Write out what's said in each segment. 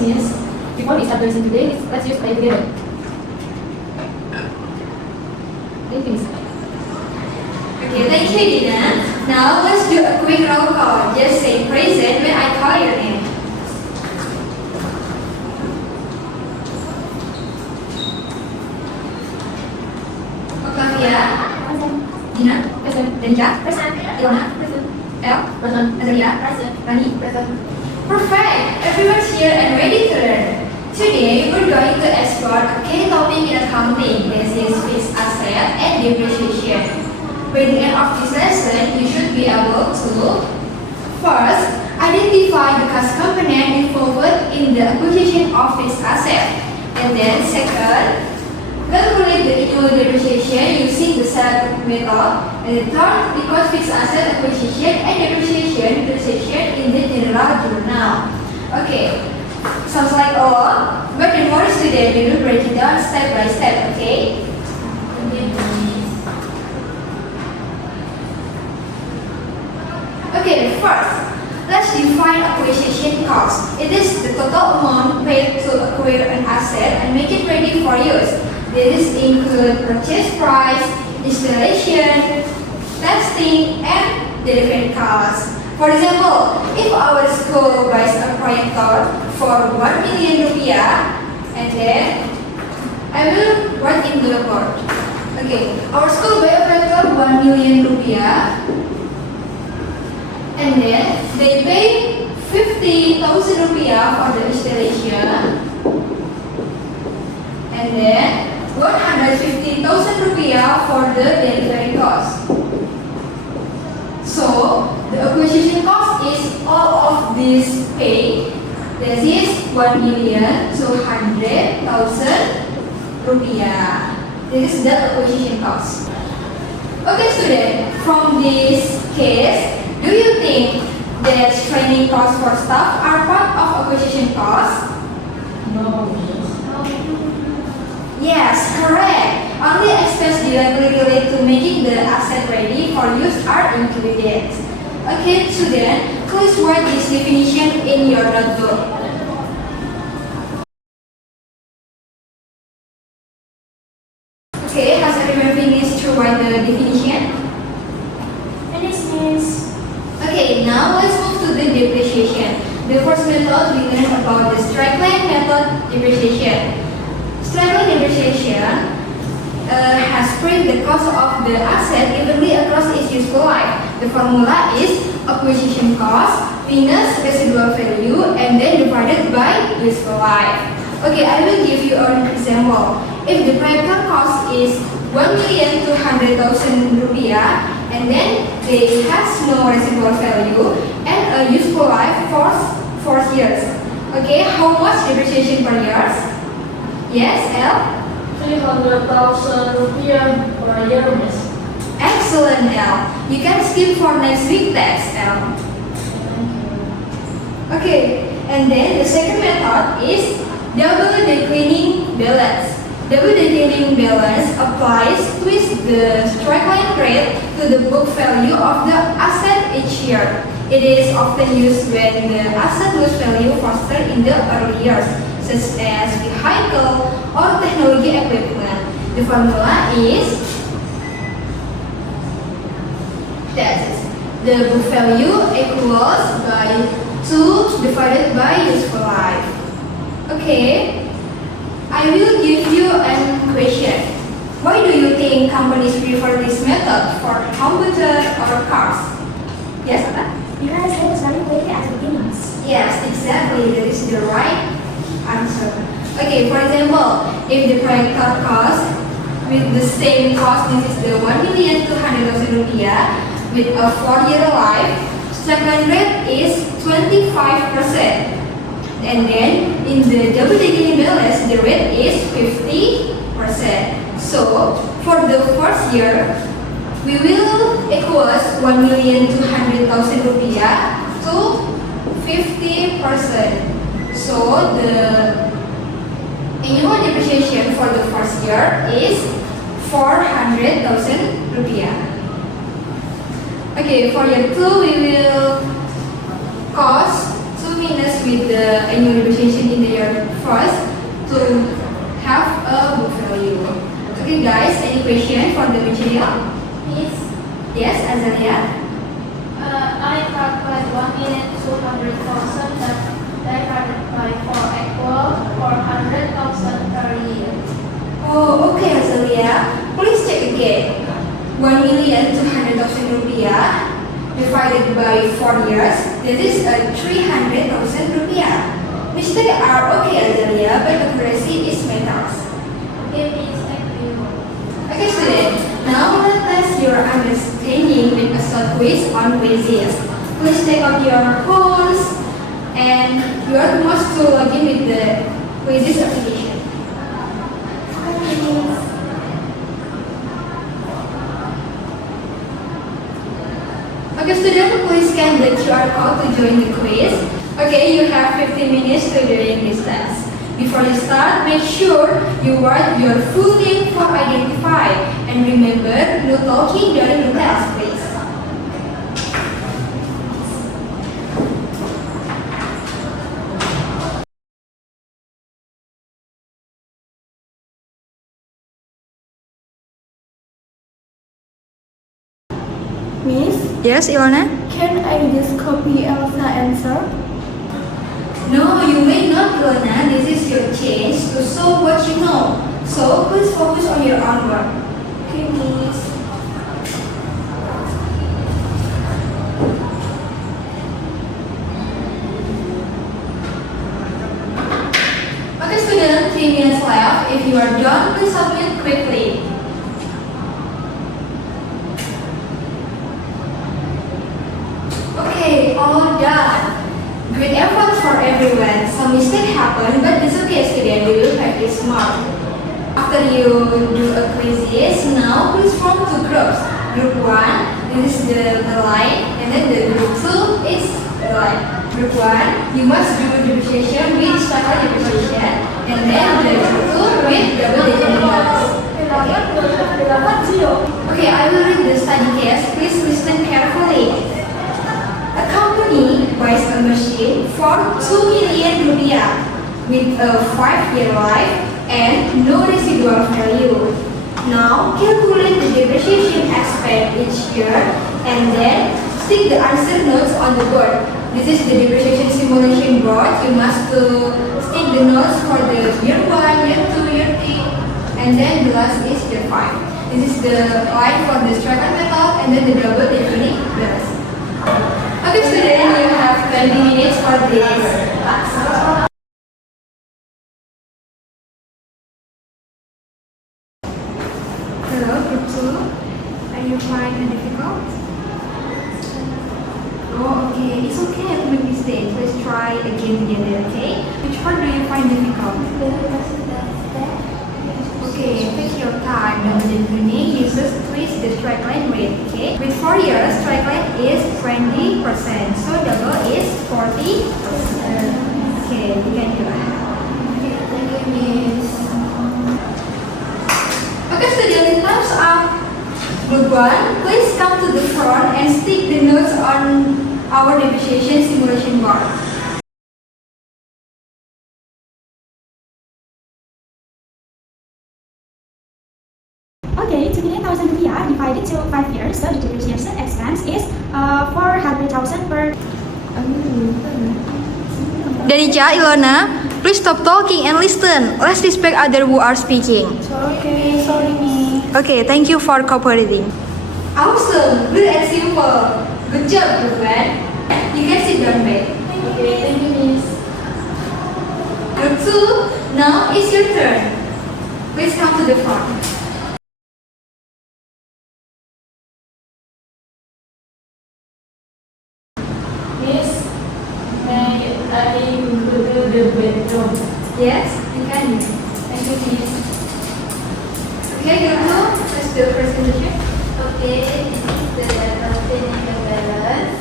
means before we start the lesson today, let's use play together. Okay, finish. Okay, thank you, Dina. Now let's do a quick roll call. Just say present when I call your name. Octavia, Dina, Present. Danica, Present. Ilona, Present. El, Present. Azaria, Present. Rani, Present. Perfect! Everyone's here and ready to learn. Today, we're going to explore a key topic in accounting, that is fixed asset and depreciation. By the end of this lesson, you should be able to first, identify the cost component involved in the acquisition of fixed asset. And then second, calculate the annual depreciation using the SAP method. And the third, record fixed asset acquisition and depreciation in the general journal. Okay, sounds like a lot, but don't worry today, we will break it down step by step, okay? Okay, first, let's define acquisition cost. It is the total amount paid to acquire an asset and make it ready for use. This include purchase price, installation, testing, and delivery costs. For example, if our school buys a projector for 1 million rupiah, and then I will write in the report. Okay, our school buy a projector 1 million rupiah, and then they pay 50,000 rupiah for the installation, and then 150,000 rupiah for the delivery cost. So the acquisition cost is all of this paid. That is 1,200,000 rupiah. This is the acquisition cost. Okay, student. From this case, do you think that training costs for staff are part of acquisition cost? No. Yes, correct. Only expenses directly related to making the asset ready for use are included. Okay, student, please write this definition in your notebook. Okay, has everyone finished to write the definition? Finish, miss. Okay, now let's move to the depreciation. The first method we learned about the straight line method depreciation. Straight line depreciation has spread the cost of the asset evenly across its useful life. The formula is acquisition cost minus residual value and then divided by useful life. Okay, I will give you an example. If the projector cost is 1,200,000 rupiah and then they has no residual value and a useful life for 4 years. Okay, how much depreciation per year? Yes, L? 300,000 rupiah per year, miss. Excellent, L. You can skip for next week test, L. Okay, and then the second method is double declining balance. Double declining balance applies twist the straight line rate to the book value of the asset each year. It is often used when the asset lose value faster in the early years, such as vehicle or technology equipment. The formula is that the book value equals by 2 divided by useful life. Okay, I will give you a question. Why do you think companies prefer this method for computer or cars? Yes, Anna? Because I was running quickly at the beginning. Yes, exactly. That is the right answer. Okay, for example, if the projector cost with the same cost, this is the 1,200,000 rupiah with a 4-year life, straight line rate is 25%. And then in the double declining balance, the rate is 50%. So for the first year, we will equals 1,200,000 rupiah to 50%. So the annual depreciation for the first year is 400,000 rupiah. Okay, for year 2 we will cost minutes with the annual negotiation in the year first to have a book value. Okay guys, any question for the material? Miss, Yes, Azalia? I calculate 1,200,000 that divided by 4 equal 400,000 per year. Oh, okay Azalia. Please check again. 1,200,000 rupiah divided by 4 years, that is 300,000 rupiah. Mistakes are okay Azalia, but accuracy is matters. Okay, Miss, thank you. Okay student, now let's test your understanding with a short quiz on quizzes. Please take out your phones and you are must to log in with the quizzes application. Okay student, please scan the QR code to join the quiz. Okay, you have 15 minutes to doing this test. Before you start, make sure you write your full name for identify. And remember, no talking during the test, please. Miss, Yes, Ilona? can I just copy Elsa answer? No, you may not, Ilona. This is your chance to show what you know. So please focus on your own work. Okay, Miss. Okay, student, 3 minutes left. If you are done, please submit quickly. Okay, all done. Great effort for everyone. Some mistakes happen, but it's okay, student. We will practice more. After you do a quizzes, now please form two groups. Group 1, this is the line, and then the group 2 is the line. Group 1, you must do depreciation with stacker depreciation, and then the group 2 with double determinants. Okay, I will read the study case. Please listen carefully. A company buys a machine for 2 million rupiah with a 5-year life and no residual value. Now calculate the depreciation expense each year and then stick the answer notes on the board. This is the depreciation simulation board. You must stick the notes for the year 1, year 2, year 3, and then the last is year 5. This is the line for the Stratton method and then the double definite balance. Okay, student, you have 20 minutes for this class. Hello, group 2. Are you finding it difficult? Oh, okay. It's okay to make mistakes. Let's try again together, okay? Which part do you find difficult? Okay, take your time. Double defining uses twist the strike line rate, okay? With 4 years, strike line is 20%. So double is 40%. Okay, you can do that. Thank you, Miss. Okay, student, time's up. Group 1, please come to the front and stick the notes on our depreciation simulation board. Okay, 28,000 rupiah divided to 5 years, so the depreciation expense is 400,000 per. Danica, Ilona, please stop talking and listen. Let's respect others who are speaking. Okay, sorry, Miss. Okay, thank you for cooperating. Awesome, good and simple. Good job, group 1. You can sit down back. Okay, thank you, Miss. Group 2, now it's your turn. Please come to the front. Miss, may I do the bedroom? Yes, you can. Thank you, Miss. Okay, group 2, let's do the presentation. Okay, this is the technical balance.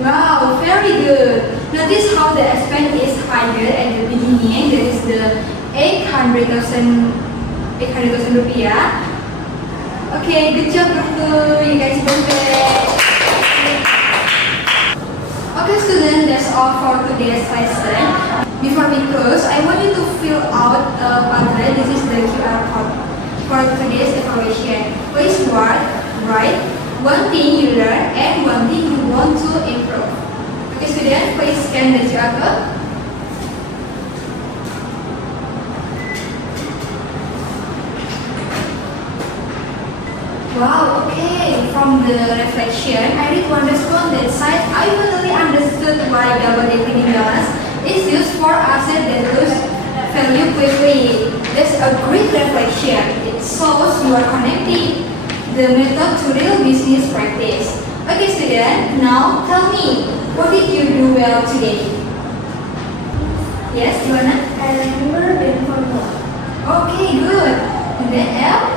Wow, very good. Notice how the expense is higher at the beginning. There is the 800,000 rupiah. Okay, good job, group 2. You guys perfect. Okay, students, that's all for today's lesson. Before we close, I want you to fill out a pattern. This is the QR code for today's evaluation. Please write one thing you learned and one thing you want to improve. Okay, students, please scan the QR code. Wow, okay. From the reflection, I did understand that side. I finally understood why double defining balance is used for assets that lose value quickly. That's a great reflection. It shows you are connecting the method to real business practice. Okay, student. Now tell me, what did you do well today? Yes, Joanna? I remember the formula. Okay, good. And then L?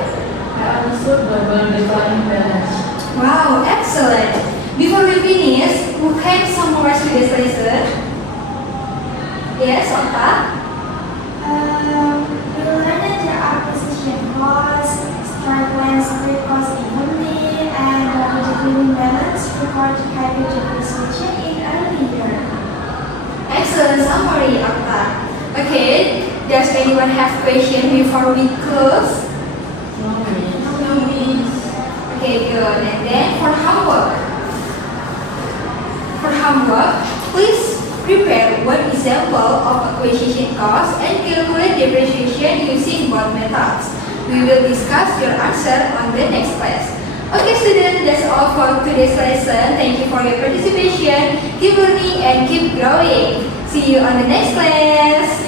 I understood double defining balance. Wow, excellent. Before we finish, who can summarize today's lesson? Yes, Ota? We learned that there are acquisition costs, strike length, spread cost evenly, and budget balance required to calculate depreciation in early year. Excellent summary, Ota. Okay, does anyone have question before we close? No, Okay, good. And then for homework. Please prepare one example of acquisition cost and calculate depreciation using both methods. We will discuss your answer on the next class. Okay, students, that's all for today's lesson. Thank you for your participation. Keep learning and keep growing. See you on the next class.